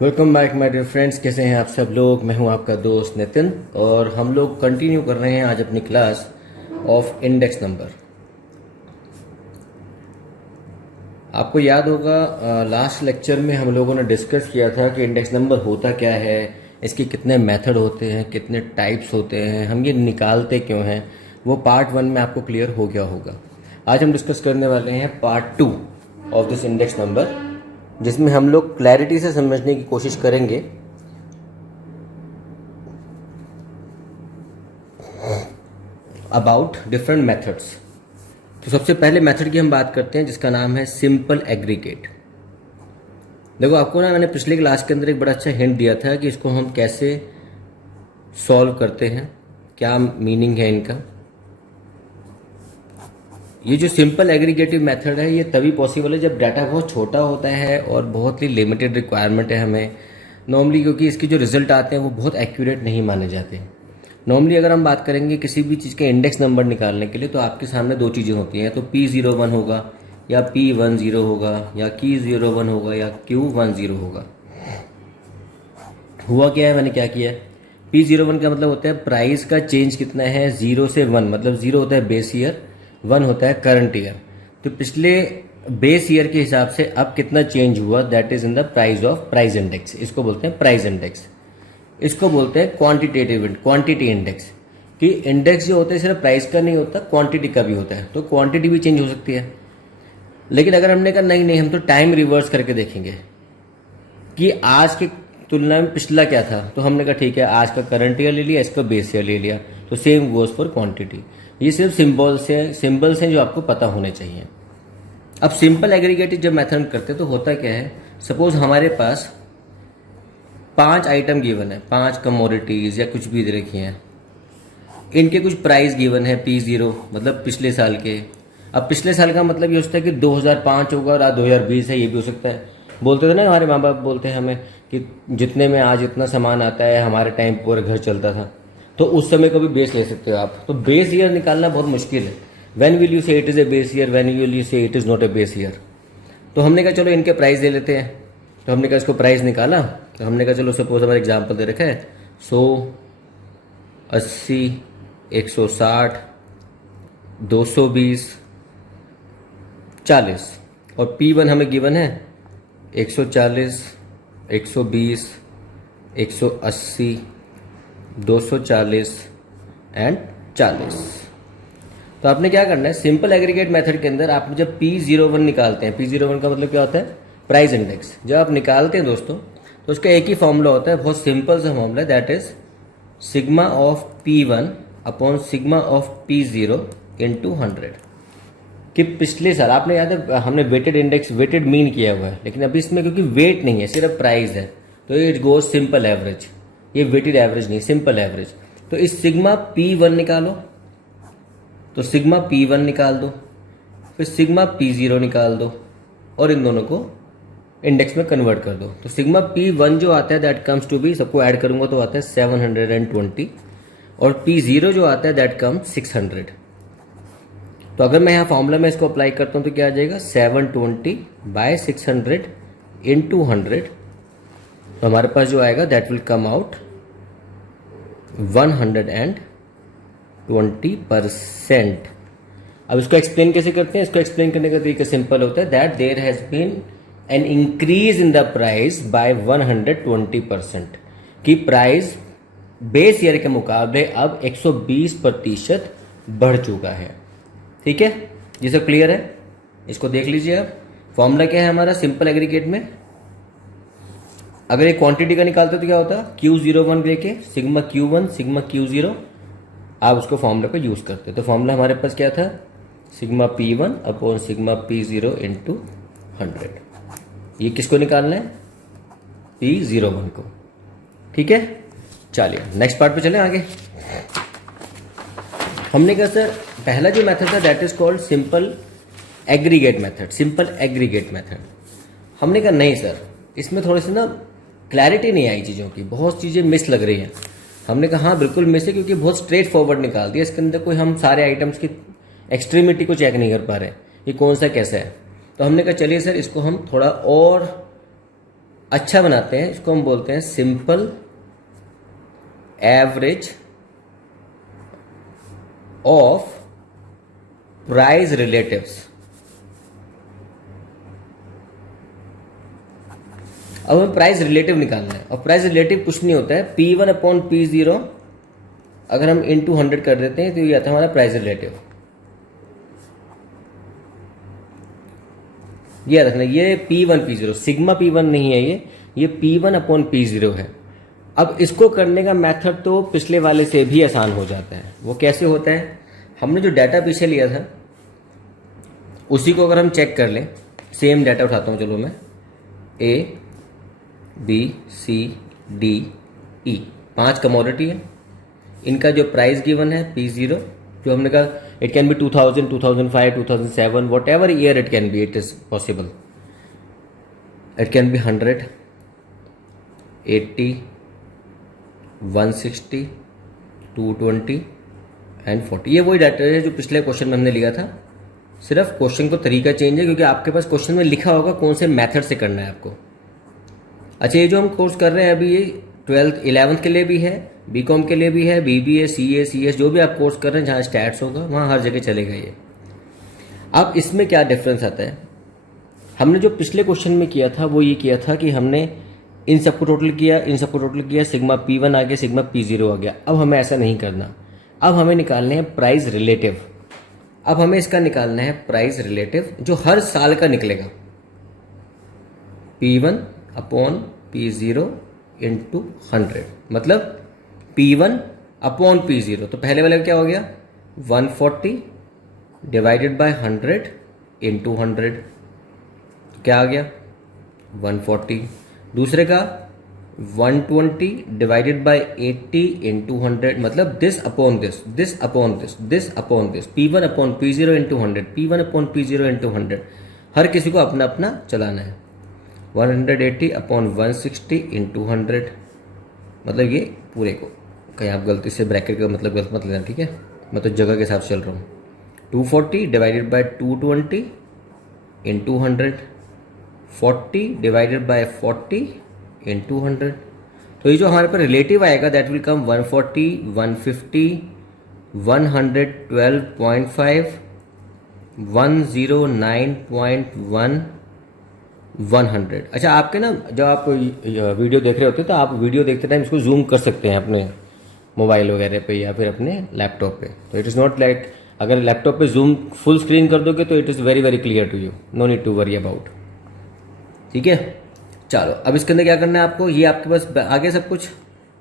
Welcome back my dear friends. कैसे हैं आप सब लोग। मैं हूं आपका दोस्त नितिन और हम लोग कंटिन्यू कर रहे हैं आज अपनी क्लास ऑफ इंडेक्स नंबर। आपको याद होगा लास्ट लेक्चर में हम लोगों ने डिस्कस किया था कि इंडेक्स नंबर होता क्या है, इसके कितने मेथड होते हैं, कितने टाइप्स होते हैं, हम ये निकालते क्यों हैं। वो पार्ट 1 में आपको क्लियर हो गया होगा। आज हम डिस्कस करने वाले हैं part 2 of this index number, जिसमें हम लोग क्लैरिटी से समझने की कोशिश करेंगे अबाउट डिफरेंट मेथड्स। तो सबसे पहले मेथड की हम बात करते हैं जिसका नाम है सिंपल एग्रीगेट। देखो आपको ना मैंने पिछले क्लास के अंदर एक बड़ा अच्छा हिंट दिया था कि इसको हम कैसे सॉल्व करते हैं, क्या मीनिंग है इनका। ये जो सिंपल एग्रीगेटिव मेथड है ये तभी पॉसिबल है जब डाटा बहुत छोटा होता है और बहुत ही लिमिटेड रिक्वायरमेंट है हमें नॉर्मली, क्योंकि इसके जो रिजल्ट आते हैं वो बहुत एक्यूरेट नहीं माने जाते। नॉर्मली अगर हम बात करेंगे किसी भी चीज़ के इंडेक्स नंबर निकालने के लिए तो आपके सामने दो चीज़ें होती हैं, तो P01 होगा या P10 होगा या Q01 होगा या Q10 होगा। हुआ क्या है, मैंने क्या किया है, P01 का मतलब होता है प्राइस का चेंज कितना है 0 से 1, मतलब 0 होता है बेस ईयर, 1 होता है करंट ईयर। तो पिछले बेस ईयर के हिसाब से अब कितना चेंज हुआ, that is in the price of price index. इसको बोलते हैं प्राइस इंडेक्स। इसको बोलते हैं क्वांटिटेटिव क्वांटिटी इंडेक्स, कि इंडेक्स जो होता है सिर्फ प्राइस का नहीं होता, क्वांटिटी का भी होता है। तो क्वांटिटी भी चेंज हो सकती है। लेकिन अगर हमने कहा नहीं नहीं हम तो टाइम रिवर्स करके देखेंगे कि आज की तुलना में पिछला क्या था, तो हमने कहा ठीक है आज का करंट ईयर ले लिया, इसका बेस ईयर ले लिया, तो सेम गोज फॉर क्वांटिटी। ये सिर्फ सिंबल्स हैं जो आपको पता होने चाहिए। अब सिंपल एग्रीगेटिव जब मेथड करते तो होता क्या है, सपोज हमारे पास 5 आइटम गिवन है, 5 कमोडिटीज या कुछ भी दे रखी हैं, इनके कुछ प्राइस गिवन है P0 मतलब पिछले साल के। अब पिछले साल का मतलब ये होता है कि 2005 होगा और आज 2020 है, ये भी हो सकता है। बोलते थे ना हमारे माँ बाप, बोलते हैं हमें कि जितने में आज इतना सामान आता है, हमारे टाइम पूरा घर चलता था। तो उस समय का भी बेस ले सकते हो आप। तो बेस ईयर निकालना बहुत मुश्किल है। When will you say it is a base year, when will you say it is not a base year. तो हमने कहा चलो इनके प्राइस दे लेते हैं। तो हमने कहा इसको प्राइस निकाला। तो हमने कहा चलो सपोज हमारा एग्जाम्पल दे रखा है 100, 80, 160, 220, 40। और P1 हमें गिवन है 140, 120, 180, 240 एंड 40। तो आपने क्या करना है, सिंपल एग्रीगेट मेथड के अंदर आप जब P01 निकालते हैं, P01 का मतलब क्या होता है, प्राइस इंडेक्स। जब आप निकालते हैं दोस्तों तो उसका एक ही फॉर्मूला होता है, बहुत सिंपल सा फॉर्मूला है, that is sigma of P1 upon sigma of P0 into 100। कि पिछले साल आपने याद है हमने वेटेड इंडेक्स वेटेड मीन किया हुआ है, लेकिन अभी इसमें क्योंकि वेट नहीं है सिर्फ प्राइस है तो इट गोज सिंपल एवरेज। ये वेटेड एवरेज नहीं, सिंपल एवरेज। तो इस सिग्मा P1 निकालो, तो सिग्मा P1 निकाल दो, फिर सिग्मा P0 निकाल दो और इन दोनों को इंडेक्स में कन्वर्ट कर दो। तो सिग्मा P1 जो आता है दैट कम्स टू बी, सबको ऐड करूंगा तो आता है 720, और P0 जो आता है दैट कम्स 600। तो अगर मैं यहाँ फॉर्मूला में इसको अप्लाई करता हूँ तो क्या आ जाएगा, 720 बाय 600 इंटू 100। तो हमारे पास जो आएगा दैट विल कम आउट 120%। अब इसको एक्सप्लेन कैसे करते हैं, इसको एक्सप्लेन करने का तरीका सिंपल होता है, that there has been an increase in the price by 120%। कि प्राइस बेस ईयर के मुकाबले अब 120% बढ़ चुका है। ठीक है, ये सब क्लियर है। इसको देख लीजिए आप। फॉर्मूला क्या है हमारा सिंपल एग्रीगेट में, अगर एक क्वांटिटी का निकालते तो क्या होता है, Q01 लेके सिग्मा Q1 सिग्मा Q0 आप उसको फॉर्मूला को यूज करते। तो फॉर्मूला हमारे पास क्या था, sigma P1 upon sigma P0 into 100। ये किसको निकालना है, P01 को। ठीक है, चलिए नेक्स्ट पार्ट पे चलें आगे। हमने कहा सर पहला जो मेथड था that is called simple aggregate method, simple aggregate method. हमने कहा नहीं सर इसमें थोड़ी सी ना क्लैरिटी नहीं आई चीज़ों की, बहुत चीज़ें मिस लग रही हैं। हमने कहा हाँ बिल्कुल मिस है, क्योंकि बहुत स्ट्रेट फॉरवर्ड निकाल दिया। इसके अंदर कोई हम सारे आइटम्स की एक्सट्रीमिटी को चेक नहीं कर पा रहे, ये कौन सा कैसा है। तो हमने कहा चलिए सर इसको हम थोड़ा और अच्छा बनाते हैं, इसको हम बोलते हैं simple average of price relatives. अब हमें प्राइस रिलेटिव निकालना है, और प्राइस रिलेटिव कुछ नहीं होता है, P1 अपॉन P0 अगर हम इंटू 100 कर देते हैं तो ये आता है हमारा प्राइस रिलेटिव। ये रखना, ये P1 P0 सिग्मा P1 नहीं है, ये P1 अपॉन P0 है। अब इसको करने का मेथड तो पिछले वाले से भी आसान हो जाता है। वो कैसे होता है, हमने जो डाटा पीछे लिया था उसी को अगर हम चेक कर लें, सेम डाटा उठाता हूँ, चलो मैं A B C D E 5 commodity है, इनका जो प्राइस गिवन है P0, जो हमने कहा it can be 2000, 2005, 2007, what ever year it can be, it is possible, it can be 100, 80, 160, 220 and 40। ये वही डाटा है जो पिछले क्वेश्चन में हमने लिया था, सिर्फ क्वेश्चन को तरीका चेंज है, क्योंकि आपके पास क्वेश्चन में लिखा होगा कौन से मेथड से करना है आपको। अच्छा, ये जो हम कोर्स कर रहे हैं अभी, ये 12th 11th के लिए भी है, बीकॉम के लिए भी है, BBA CA CS जो भी आप कोर्स कर रहे हैं, जहाँ स्टैट्स होगा वहाँ हर जगह चलेगा ये। अब इसमें क्या डिफरेंस आता है, हमने जो पिछले क्वेश्चन में किया था वो ये किया था कि हमने इन सबको टोटल किया, इन सबको टोटल किया, सिग्मा P1 आ गया, सिग्मा P0 आ गया। अब हमें ऐसा नहीं करना, अब हमें निकालने हैं प्राइस रिलेटिव। अब हमें इसका निकालना है प्राइस रिलेटिव जो हर साल का निकलेगा, P1 अपॉन P0 इंटू 100, मतलब P1 अपॉन P0। तो पहले वाले का क्या हो गया, 140 डिवाइडेड बाय 100 इंटू 100, तो क्या आ गया 140। दूसरे का 120 डिवाइडेड बाय 80 इंटू 100, मतलब this upon this, this upon this, this upon this, P1 upon P0 into 100, P1 upon P0 into 100। हर किसी को अपना अपना चलाना है। 180 अपॉन 160 इंटू 100, मतलब ये पूरे को, कहीं आप गलती से ब्रैकेट का मतलब गलत मत लेना, ठीक है, मैं तो जगह के हिसाब से चल रहा हूँ। 240 divided by 220 into 100, 40 divided by 40 into 100। तो ये जो हमारे पर रिलेटिव आएगा दैट विल कम 140, 150, 112.5, 109.1, 100। अच्छा, आपके ना जब आप वीडियो देख रहे होते हैं तो आप वीडियो देखते टाइम इसको जूम कर सकते हैं अपने मोबाइल वगैरह पे या फिर अपने लैपटॉप पे। तो इट इज़ नॉट लाइक, अगर लैपटॉप पे जूम फुल स्क्रीन कर दोगे तो it is very very clear to you, no need to worry about, ठीक है। चलो, अब इसके अंदर क्या करना है आपको, ये आपके पास आ गया सब कुछ।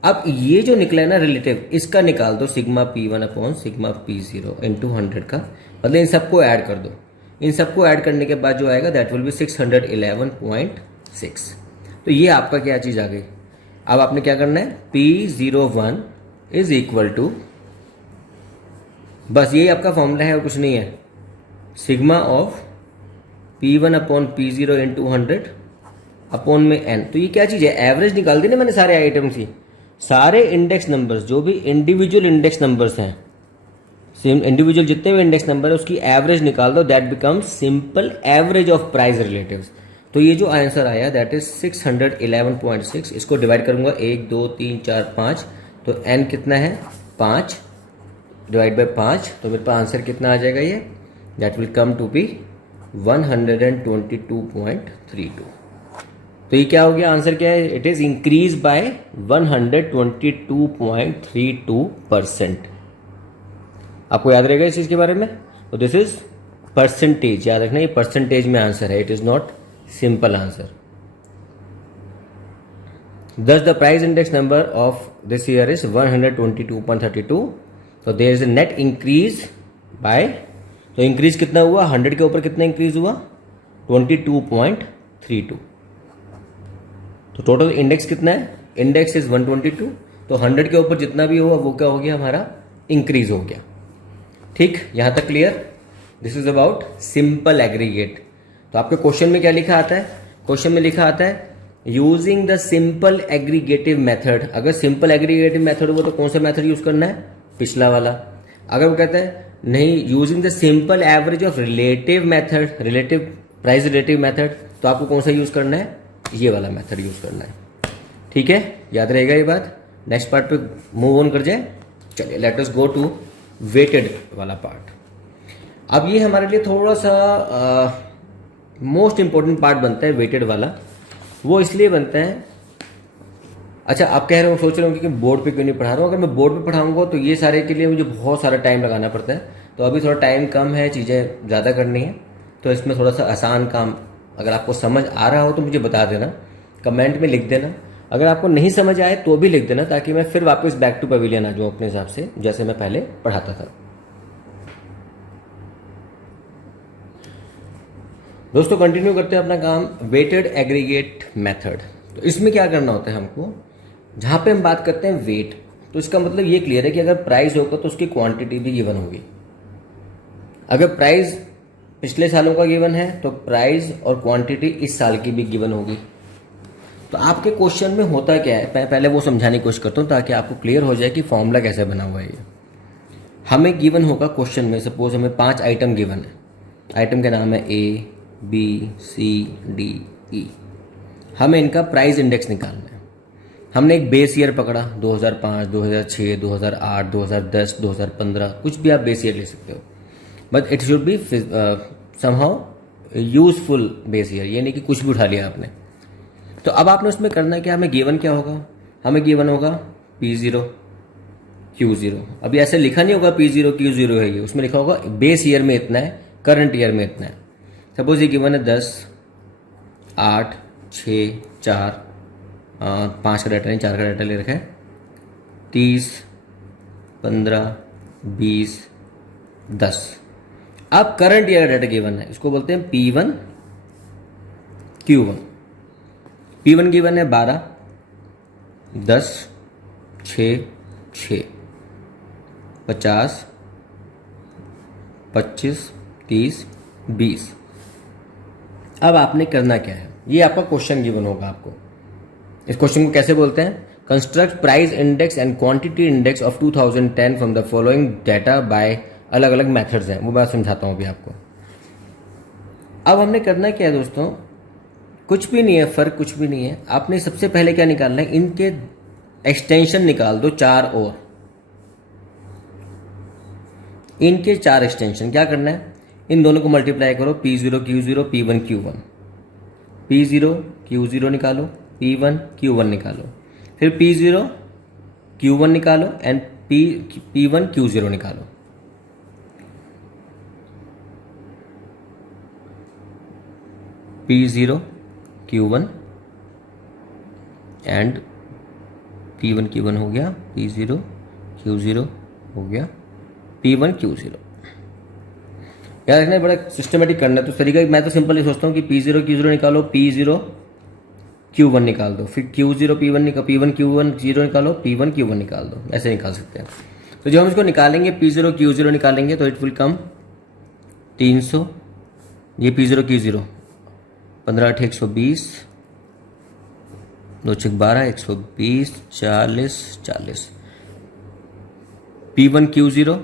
अब ये जो निकला है ना रिलेटिव, इसका निकाल दो, sigma P1 upon sigma P0 into 100 का, मतलब इन सबको ऐड कर दो। इन सबको ऐड करने के बाद जो आएगा दैट विल बी 611.6। तो ये आपका क्या चीज़ आ गई। अब आपने क्या करना है, P01 इज इक्वल टू, बस यही आपका फॉर्मूला है और कुछ नहीं है, sigma of P1 upon P0 into 100 upon में n। तो ये क्या चीज़ है, एवरेज निकाल दी ना मैंने सारे आइटम की, सारे इंडेक्स नंबर्स जो भी इंडिविजुअल इंडेक्स नंबर्स हैं, सेम इंडिविजुअल जितने भी इंडेक्स नंबर है उसकी एवरेज निकाल दो, that becomes simple average of price relatives. तो ये जो आंसर आया दैट इज 611.6। इसको डिवाइड करूंगा 1 2 3 4 5, तो n कितना है 5 डिवाइड बाय 5, तो मेरे पास आंसर कितना आ जाएगा ये, that will come to be 122.32। तो ये क्या हो गया, आंसर क्या है, इट इज इंक्रीज बाय 122.32%। आपको याद रहेगा इस चीज के बारे में। तो दिस इज परसेंटेज, याद रखना ये परसेंटेज में आंसर है, it is not simple answer. Thus the price index number of this year is 122.32. तो there is a net increase by, तो इंक्रीज कितना हुआ, 100 के ऊपर कितना इंक्रीज हुआ 22.32। तो टोटल इंडेक्स कितना है, इंडेक्स इज 122, तो 100 के ऊपर जितना भी हुआ वो क्या हो गया, हमारा इंक्रीज हो गया। ठीक, यहां तक clear. This is about simple aggregate. तो आपके क्वेश्चन में क्या लिखा आता है, क्वेश्चन में लिखा आता है using the simple aggregative method. अगर सिंपल एग्रीगेटिव मेथड हो तो कौन सा मेथड यूज करना है, पिछला वाला। अगर वो कहता है नहीं using the simple average of relative method, relative price relative method, तो आपको कौन सा यूज करना है, ये वाला मेथड यूज़ करना है। ठीक है, याद रहेगा ये बात। नेक्स्ट पार्ट पे मूव ऑन कर जाए। चलिए let us go to weighted वाला पार्ट। अब ये हमारे लिए थोड़ा सा मोस्ट इंपॉर्टेंट पार्ट बनता है वेटेड वाला। वो इसलिए बनता है, अच्छा आप कह रहे हो, सोच रहे हो कि बोर्ड पे क्यों नहीं पढ़ा रहा हूँ। अगर मैं बोर्ड पे पढ़ाऊंगा तो ये सारे के लिए मुझे बहुत सारा टाइम लगाना पड़ता है। तो अभी थोड़ा टाइम कम है, चीज़ें ज़्यादा करनी है, तो इसमें थोड़ा सा आसान काम, अगर आपको समझ आ रहा हो तो मुझे बता देना, कमेंट में लिख देना। अगर आपको नहीं समझ आए तो भी लिख देना, ताकि मैं फिर वापस बैक टू पवेलियन आ जाऊँ अपने हिसाब से, जैसे मैं पहले पढ़ाता था। दोस्तों कंटिन्यू करते हैं अपना काम, वेटेड एग्रीगेट मेथड। तो इसमें क्या करना होता है हमको, जहाँ पे हम बात करते हैं वेट, तो इसका मतलब ये क्लियर है कि अगर प्राइस होगा तो उसकी क्वांटिटी भी गिवन होगी। अगर प्राइस पिछले सालों का गिवन है तो प्राइस और क्वांटिटी इस साल की भी गिवन होगी। तो आपके क्वेश्चन में होता क्या है, पहले वो समझाने की कोशिश करता हूँ ताकि आपको क्लियर हो जाए कि फॉर्मूला कैसे बना हुआ है ये। हमें गिवन होगा क्वेश्चन में, सपोज हमें 5 आइटम गिवन है। आइटम का नाम है ए, बी, सी, डी, ई। हमें इनका प्राइस इंडेक्स निकालना है। हमने एक बेस ईयर पकड़ा, 2005, 2006, 2008, 2010, 2015, कुछ भी आप बेस ईयर ले सकते हो, but it should be somehow useful base year, ये नहीं कि कुछ भी उठा लिया आपने। तो अब आपने उसमें करना है कि हमें गिवन क्या होगा, हमें गिवन होगा P0 Q0। अभी ऐसे लिखा नहीं होगा P0 Q0 है ये, उसमें लिखा होगा बेस ईयर में इतना है, करंट ईयर में इतना है। सपोज ये गिवन है 10, 8, 6, 4, 5 का डाटा नहीं, 4 का डाटा ले रखा है, 30, 15, 20, 10। अब करंट ईयर का डाटा गिवन है, इसको बोलते हैं P1 Q1। P1 गिवन है 12, 10, 6, 6, 50, 25, 30, 20। अब आपने करना क्या है, ये आपका क्वेश्चन गिवन होगा आपको। इस क्वेश्चन को कैसे बोलते हैं, construct price index and quantity index of 2010 from the following data by, अलग अलग मेथड्स हैं, वो मैं समझाता हूं अभी आपको। अब हमने करना क्या है दोस्तों, कुछ भी नहीं है, फर्क कुछ भी नहीं है। आपने सबसे पहले क्या निकालना है, इनके एक्सटेंशन निकाल दो 4 और। इनके 4 एक्सटेंशन क्या करना है, इन दोनों को मल्टीप्लाई करो, P0 Q0 P1 Q1। P0 Q0 निकालो, P1 Q1 निकालो, फिर P0 Q1 निकालो एंड P1 Q0 निकालो। P0 Q1 and P1 Q1 हो गया, P0 Q0 हो गया, P1 Q0। याद रखना, बड़ा सिस्टमेटिक करना है। तो तरीका मैं तो सिंपल ही सोचता हूँ कि P0 Q0 निकालो, P0 Q1 निकाल दो, फिर Q0 P1 Q1 0 निकालो, P1 Q1 निकाल दो, ऐसे निकाल सकते हैं। तो जब हम इसको निकालेंगे, P0 Q0 निकालेंगे तो इट विल कम 300, ये P0 Q0, 15 8 120, 2 6 12, 120, 40, 40। P1 Q0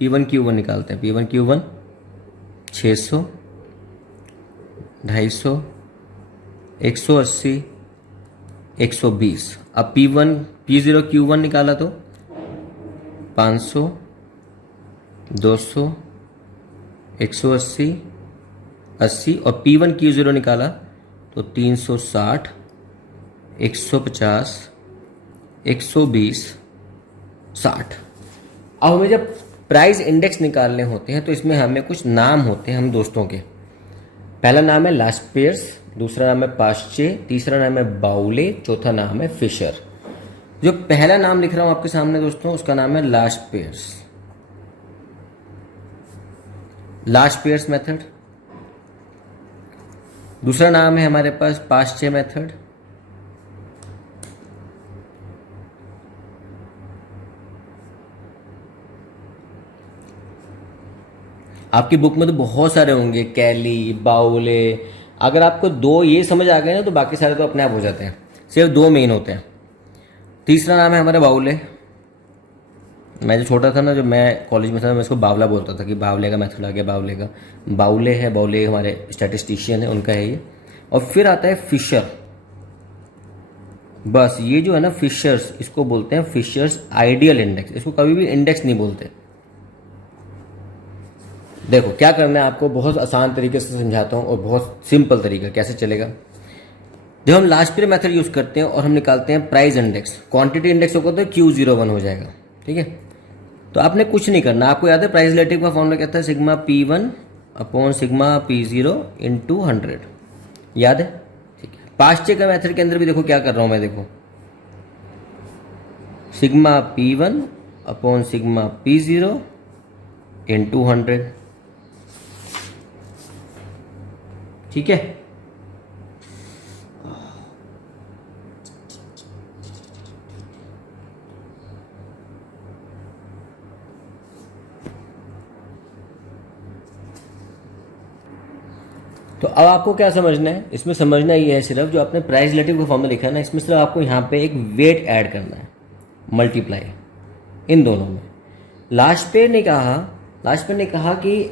P1 Q1 निकालते हैं, P1 Q1 600, 250, 180, 120। अब P0 Q1 निकाला तो 500, 200, 180, 80, और P1 Q0 निकाला तो 360, 150, 120, 60। अब हमें जब प्राइस इंडेक्स निकालने होते हैं तो इसमें हमें कुछ नाम होते हैं हम दोस्तों के। पहला नाम है लास्पेयर्स, दूसरा नाम है पाश्चे, तीसरा नाम है बाउले, चौथा नाम है फिशर। जो पहला नाम लिख रहा हूं आपके सामने दोस्तों, उसका नाम है लास्पेयर्स, लास्पेयर्स मेथड। दूसरा नाम है हमारे पास पाश्चे मेथड। आपकी बुक में तो बहुत सारे होंगे, कैली, बाउले। अगर आपको 2 ये समझ आ गए ना तो बाकी सारे तो अपने आप हो जाते हैं, सिर्फ 2 मेन होते हैं। तीसरा नाम है हमारा बाउले। मैं जो छोटा था ना, जब मैं कॉलेज में था, मैं इसको बावला बोलता था कि बावले का मेथड आ गया, बावले का। बाउले है, बाउले हमारे स्टैटिस्टिशियन है, उनका है ये। और फिर आता है फिशर। बस ये जो है ना फिशर्स, इसको बोलते हैं फिशर्स आइडियल इंडेक्स, इसको कभी भी इंडेक्स नहीं बोलते। देखो क्या करना है आपको, बहुत आसान तरीके से समझाता हूँ और बहुत सिंपल तरीका कैसे चलेगा। जब हम लास्ट पीरियड मेथड यूज करते हैं और हम निकालते हैं प्राइस इंडेक्स, क्वांटिटी इंडेक्स होगा तो Q01 हो जाएगा, ठीक है। तो आपने कुछ नहीं करना, आपको याद है प्राइस रिलेटिव का फॉर्मूला कहता है sigma P1 upon sigma P0 into 100, याद है, ठीक है। पास्चे का मेथड के अंदर भी देखो क्या कर रहा हूं मैं, देखो sigma P1 upon sigma P0 into 100, ठीक है। तो अब आपको क्या समझना है, इसमें समझना ये है सिर्फ जो आपने प्राइस रिलेटिव का फॉर्मूला लिखा है ना, इसमें सिर्फ आपको यहाँ पे एक वेट ऐड करना है, मल्टीप्लाई इन दोनों में। लास्ट पे ने कहा कि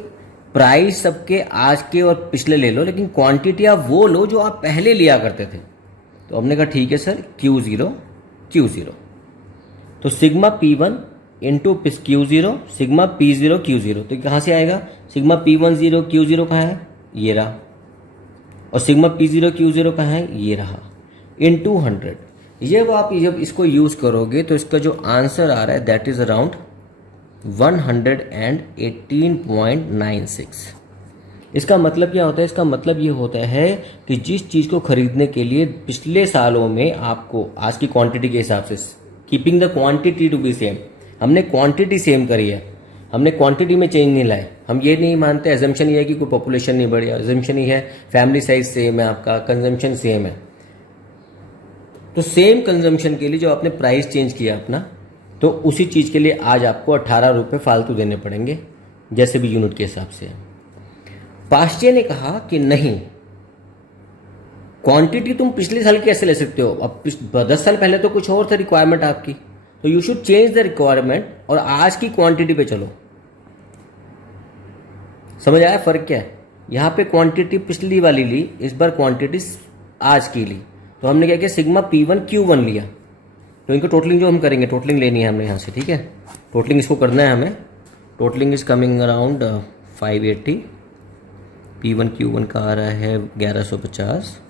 प्राइस सबके आज के और पिछले ले लो, लेकिन क्वांटिटी आप वो लो जो आप पहले लिया करते थे। तो हमने कहा ठीक है सर, Q0 तो sigma P1 into Q0 sigma P0 Q0, तो कहाँ से आएगा, सिग्मा P10 Q0 कहाँ है, ये रहा, और सिग्मा P0 Q0 कहाँ है, ये रहा, इंटू 100। ये वो आप जब इसको यूज करोगे तो इसका जो आंसर आ रहा है दैट इज अराउंड 118.96। इसका मतलब क्या होता है, इसका मतलब ये होता है कि जिस चीज को खरीदने के लिए पिछले सालों में आपको आज की क्वांटिटी के हिसाब से, keeping the quantity to be same, हमने क्वांटिटी सेम करी है, हमने क्वांटिटी में चेंज नहीं लाए। हम ये नहीं मानते, एजम्पशन ये है कि कोई पॉपुलेशन नहीं बढ़ी, एजम्पशन ही है फैमिली साइज सेम है, आपका कंजम्पशन सेम है। तो सेम कंजम्पशन के लिए जो आपने प्राइस चेंज किया अपना, तो उसी चीज के लिए आज आपको 18 रुपये फालतू देने पड़ेंगे, जैसे भी यूनिट के हिसाब से। पास्चे ने कहा कि नहीं, क्वांटिटी तुम पिछले साल कैसे ले सकते हो, अब 10 साल पहले तो कुछ और था रिक्वायरमेंट आपकी, तो you should change the requirement और आज की क्वांटिटी पे चलो। समझ आया फर्क क्या है, यहां पे क्वांटिटी पिछली वाली ली, इस बार क्वांटिटी आज की ली, तो हमने क्या किया, सिग्मा P1 Q1 लिया। तो इनको टोटलिंग जो हम करेंगे, टोटलिंग लेनी है हमने यहाँ से, ठीक है। टोटलिंग इसको करना है हमें, totalling is coming around 580, P1 Q1 का आ रहा है 1150,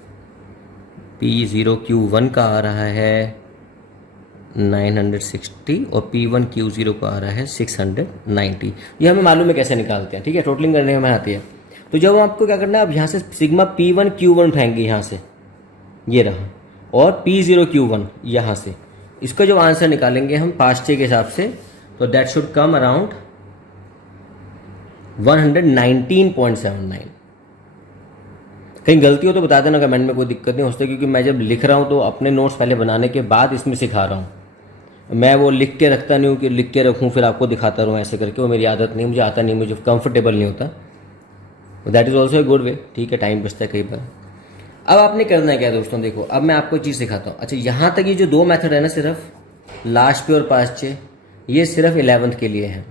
P0 Q1 का आ रहा है 960 और P1 Q0 का आ रहा है 690। ये हमें मालूम है कैसे निकालते हैं, ठीक है, टोटलिंग करने में आती है। तो जब आपको क्या करना है, अब यहाँ से सिग्मा P1 Q1 उठाएंगे यहाँ से, ये रहा, और P0 Q1 यहाँ से, इसका जो आंसर निकालेंगे हम पास्चे के हिसाब से, तो दैट शुड कम अराउंड 119.79। कहीं गलती हो तो बता देना कमेंट में, कोई दिक्कत नहीं होती, क्योंकि मैं जब लिख रहा हूँ तो अपने नोट्स पहले बनाने के बाद इसमें सिखा रहा हूँ। मैं वो लिख के रखता नहीं हूँ कि लिख के रखूँ फिर आपको दिखाता रहूँ ऐसे करके, वो मेरी आदत नहीं, मुझे आता नहीं, मुझे कंफर्टेबल नहीं होता। That is also a good way, ठीक है, टाइम बचता है कई बार। अब आपने करना है क्या दोस्तों, देखो अब मैं आपको चीज़ सिखाता हूँ। अच्छा, यहाँ तक ये जो 2 मेथड है ना, सिर्फ लास्ट पे और पास्चे, ये सिर्फ 11th के लिए है।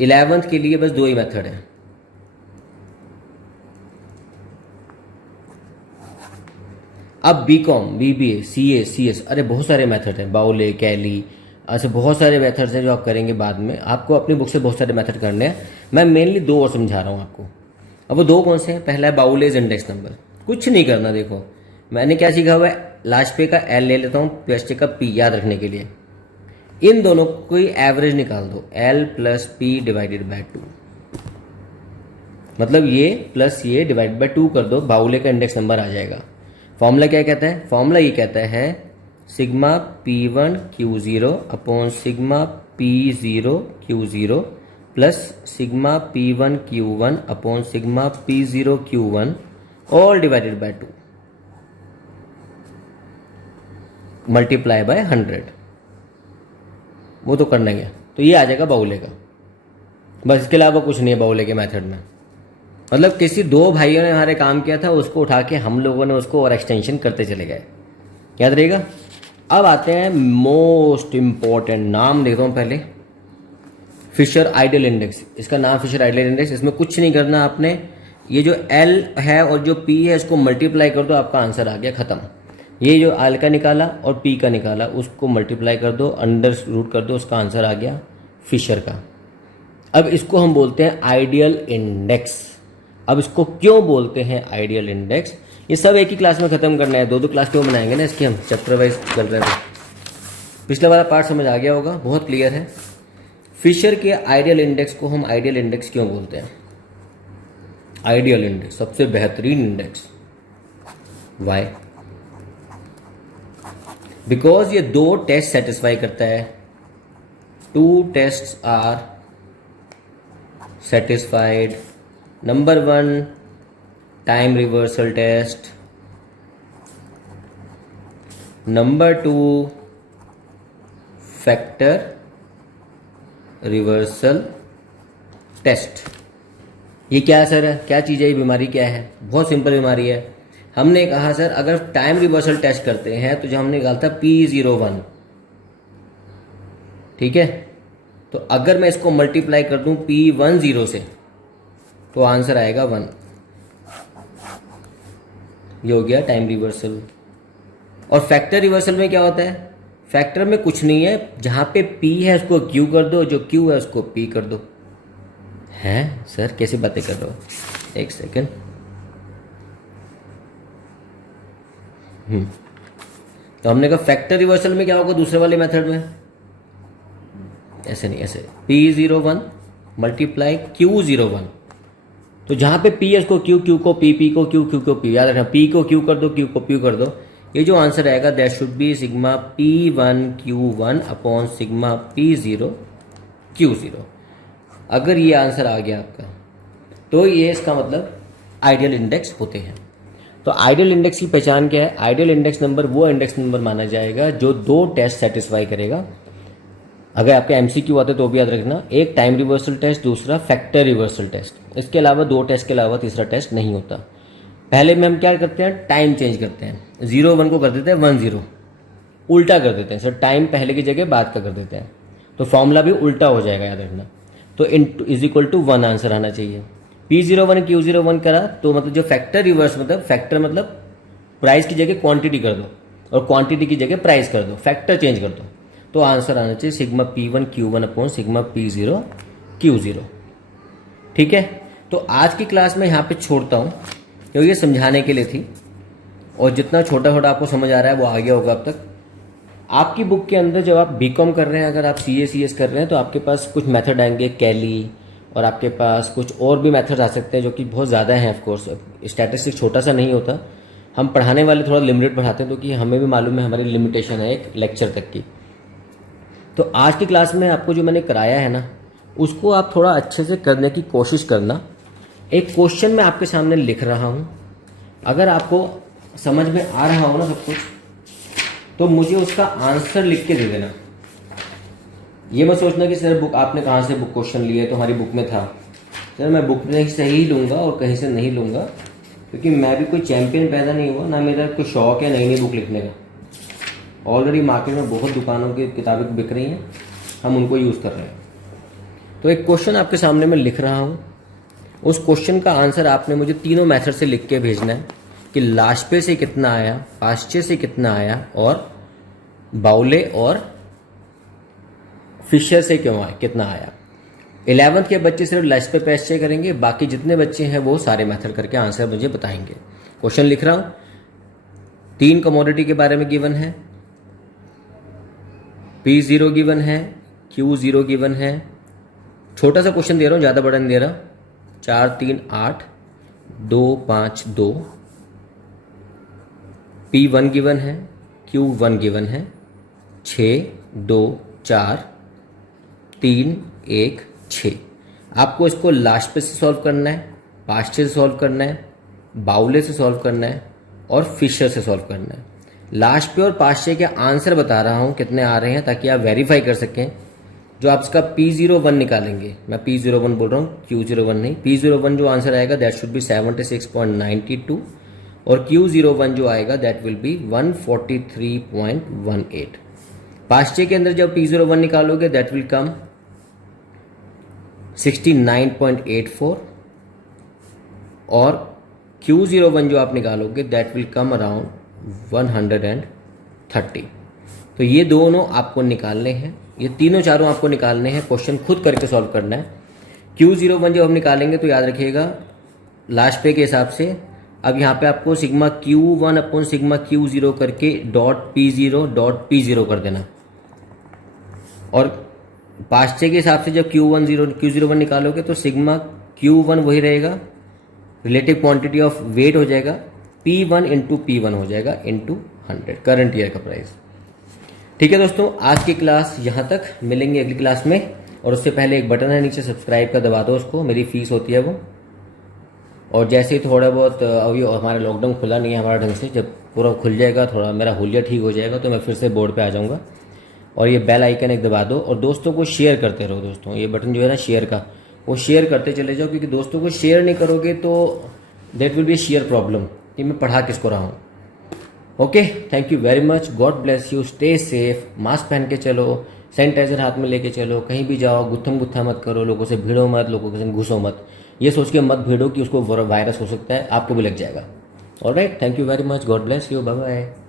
11th के लिए बस 2 ही मेथड है। अब बीकॉम, बीबीए, सीए, सीएस, अरे बहुत सारे मेथड हैं, बाउले, कैली, ऐसे बहुत सारे मेथड्स हैं जो आप करेंगे बाद में। आपको अपनी बुक से बहुत सारे मेथड करने हैं, मैं मेनली 2 और समझा रहा हूँ आपको। अब वो 2 कौन से हैं, पहला है बाउलेज इंडेक्स नंबर। कुछ नहीं करना, देखो मैंने क्या सीखा हुआ है, लास्ट पे का एल ले लेता हूँ, पेस्ट का पी, याद रखने के लिए। इन दोनों को एवरेज निकाल दो, L plus P divided by 2, मतलब ये प्लस ये डिवाइड बाय 2 कर दो, बाउले का इंडेक्स नंबर आ जाएगा। फॉर्मूला क्या कहता है, फॉर्मूला ये कहता है sigma P1 Q0 upon sigma P0 Q0 plus sigma P1 Q1 upon sigma P0 Q1 all divided by 2 multiply by 100। वो तो करना ही है, तो ये आ जाएगा बाउले का। बस इसके अलावा कुछ नहीं है बाउले के मेथड में। मतलब किसी 2 भाइयों ने हमारे काम किया था, उसको उठा के हम लोगों ने उसको और एक्सटेंशन करते चले गए, याद रहेगा। अब आते हैं मोस्ट इंपॉर्टेंट, नाम देखता हूं पहले, फिशर आइडियल इंडेक्स। इसका नाम फिशर आइडियल इंडेक्स। इसमें कुछ नहीं करना आपने, ये जो एल है और जो पी है इसको मल्टीप्लाई कर दो, आपका आंसर आ गया, खत्म। ये जो आल का निकाला और पी का निकाला उसको मल्टीप्लाई कर दो, अंडर रूट कर दो, उसका आंसर आ गया फिशर का। अब इसको हम बोलते हैं आइडियल इंडेक्स। अब इसको क्यों बोलते हैं आइडियल इंडेक्स, ये सब एक ही क्लास में खत्म करना है, दो दो क्लास क्यों बनाएंगे ना इसकी, हम चैप्टर वाइज चल रहे थे। पिछला वाला पार्ट समझ आ गया होगा, बहुत क्लियर है। फिशर के आइडियल इंडेक्स को हम आइडियल इंडेक्स क्यों बोलते हैं? आइडियल इंडेक्स, सबसे बेहतरीन इंडेक्स। वाई? बिकॉज ये दो टेस्ट सेटिस्फाई करता है। Two tests are satisfied. Number 1 time reversal test, number 2 factor reversal test. ये क्या सर है, क्या चीज़ है, ये बीमारी क्या है? बहुत सिंपल बीमारी है। हमने कहा सर अगर टाइम रिवर्सल टेस्ट करते हैं तो जो हमने कहा था P01, ठीक है, तो अगर मैं इसको मल्टीप्लाई कर दूं P10 से तो आंसर आएगा 1। ये हो गया टाइम रिवर्सल। और फैक्टर रिवर्सल में क्या होता है? फैक्टर में कुछ नहीं है, जहां पे P है उसको Q कर दो, जो Q है उसको P कर दो। हैं सर कैसी बातें कर रहे हो? एक सेकेंड। तो हमने कहा फैक्टर रिवर्सल में क्या होगा दूसरे वाले मेथड में? ऐसे नहीं, ऐसे P01 मल्टीप्लाई Q01। तो जहां पे P है उसको Q, Q को P, P को Q, Q को P। याद रखना, P को Q कर दो, Q को P कर दो। ये जो आंसर आएगा that should be sigma P1 Q1 upon sigma P0 Q0। अगर ये आंसर आ गया आपका तो ये इसका मतलब आइडियल इंडेक्स होते हैं। तो आइडियल इंडेक्स की पहचान क्या है? आइडियल इंडेक्स नंबर वो इंडेक्स नंबर माना जाएगा जो दो टेस्ट सेटिस्फाई करेगा। अगर आपके एमसीक्यू आते तो भी याद रखना, एक टाइम रिवर्सल टेस्ट, दूसरा फैक्टर रिवर्सल टेस्ट। इसके अलावा दो टेस्ट के अलावा तीसरा टेस्ट नहीं होता। पहले में हम क्या करते हैं? टाइम चेंज करते हैं, 0 1 को कर देते हैं 1 0, उल्टा कर देते हैं सर, टाइम पहले की जगह बाद का कर देते हैं, तो फॉर्मूला भी उल्टा हो जाएगा, याद रखना। तो इज इक्वल टू 1 आंसर आना चाहिए। P01 Q01 करा तो मतलब जो फैक्टर रिवर्स, मतलब फैक्टर मतलब प्राइस की जगह क्वांटिटी कर दो और क्वांटिटी की जगह प्राइस कर दो, फैक्टर चेंज कर दो, तो आंसर आना चाहिए sigma P1 Q1 upon sigma P0 Q0। ठीक है, तो आज की क्लास में यहाँ पे छोड़ता हूँ क्योंकि ये समझाने के लिए थी, और जितना छोटा छोटा आपको समझ आ रहा है वो आ गया होगा अब तक। आपकी बुक के अंदर जब आप बीकॉम कर रहे हैं, अगर आप CS कर रहे हैं, तो आपके पास कुछ मेथड आएंगे, कैली, और आपके पास कुछ और भी मेथड्स आ सकते हैं जो कि बहुत ज़्यादा हैं। ऑफ कोर्स स्टैटिस्टिक्स छोटा सा नहीं होता, हम पढ़ाने वाले थोड़ा लिमिटेड पढ़ाते हैं, क्योंकि हमें भी मालूम है हमारी लिमिटेशन है एक लेक्चर तक की। तो आज की क्लास में आपको जो मैंने कराया है ना, उसको आप थोड़ा अच्छे से करने की कोशिश करना। एक क्वेश्चन मैं आपके सामने लिख रहा हूँ, अगर आपको समझ में आ रहा हो ना सब कुछ, तो मुझे उसका आंसर लिख के दे देना। ये मत सोचना कि सर बुक आपने कहाँ से बुक क्वेश्चन लिए, तो हमारी बुक में था। सर मैं बुक में से ही लूँगा और कहीं से नहीं लूँगा, क्योंकि मैं भी कोई चैंपियन पैदा नहीं हुआ, ना मेरा कोई शौक है नई नई बुक लिखने का। ऑलरेडी मार्केट में बहुत दुकानों की किताबें बिक रही हैं, हम उनको यूज़ कर रहे हैं। तो एक क्वेश्चन आपके सामने मैं लिख रहा हूँ, उस क्वेश्चन का आंसर आपने मुझे तीनों मेथड से लिख के भेजना है कि लाशपे से कितना आया, पाश्चे से कितना आया, और बाउले और फिशर से क्यों आया, कितना आया। 11th के बच्चे सिर्फ लाशपे पाश्चे करेंगे, बाकी जितने बच्चे हैं वो सारे मेथड करके आंसर मुझे बताएंगे। क्वेश्चन लिख रहा हूँ, 3 कमोडिटी के बारे में गिवन है, P0 गिवन है, Q0 गिवन है। छोटा सा क्वेश्चन दे रहा हूँ, ज़्यादा बड़ा नहीं दे रहा। 4 3 8 2 5 2। P1 गिवन है, Q1 गिवन है, 6 2 4 3 1 6। आपको इसको लाशपे से सॉल्व करना है, पाश्चे से सॉल्व करना है, बाउले से सॉल्व करना है, और फिशर से सॉल्व करना है। लाशपे और पाश्चे के आंसर बता रहा हूँ कितने आ रहे हैं, ताकि आप वेरीफाई कर सकें। जो आप इसका P01 निकालेंगे, मैं P01 बोल रहा हूँ, Q01 नहीं। P01 जो आंसर आएगा दैट शुड बी 76.92, और Q01 जो आएगा दैट विल बी 143.18। पाश्चे के अंदर जब P01 निकालोगे दैट विल कम 69.84, और Q01 जो आप निकालोगे दैट विल कम अराउंड 130। तो ये दोनों आपको निकालने हैं, ये तीनों चारों आपको निकालने हैं, क्वेश्चन खुद करके सॉल्व करना है। Q01 जब हम निकालेंगे तो याद रखिएगा लास्ट पे के हिसाब से, अब यहाँ पे आपको sigma Q1 upon sigma Q0 करके डॉट P0 कर देना, और पास्चे के हिसाब से जब Q01 निकालोगे तो सिग्मा Q1 वही रहेगा, रिलेटिव क्वांटिटी ऑफ वेट हो जाएगा, P1 इंटू P1 हो जाएगा इंटू 100 करंट ईयर का प्राइस। ठीक है दोस्तों, आज की क्लास यहाँ तक, मिलेंगे अगली क्लास में। और उससे पहले एक बटन है नीचे सब्सक्राइब का, दबा दो उसको, मेरी फीस होती है वो। और जैसे ही थोड़ा बहुत, अभी हमारा लॉकडाउन खुला नहीं है हमारा ढंग से, जब पूरा खुल जाएगा, थोड़ा मेरा हुलिया ठीक हो जाएगा, तो मैं फिर से बोर्ड पे आ जाऊँगा। और ये बेल आइकन एक दबा दो, और दोस्तों को शेयर करते रहो। दोस्तों ये बटन जो है ना शेयर का, वो शेयर करते चले जाओ, क्योंकि दोस्तों को शेयर नहीं करोगे तो that will be share problem कि मैं पढ़ा किसको रहा हूँ। Okay, thank you very much, God bless you, stay safe, mask पहन के चलो, सैनिटाइजर हाथ में लेके चलो, कहीं भी जाओ गुत्थम गुत्था मत करो, लोगों से भिड़ो मत, लोगों के संग घुसो मत, ये सोच के मत भिड़ो कि उसको वायरस हो सकता है, आपको भी लग जाएगा। Alright, thank you very much, God bless you, bye bye.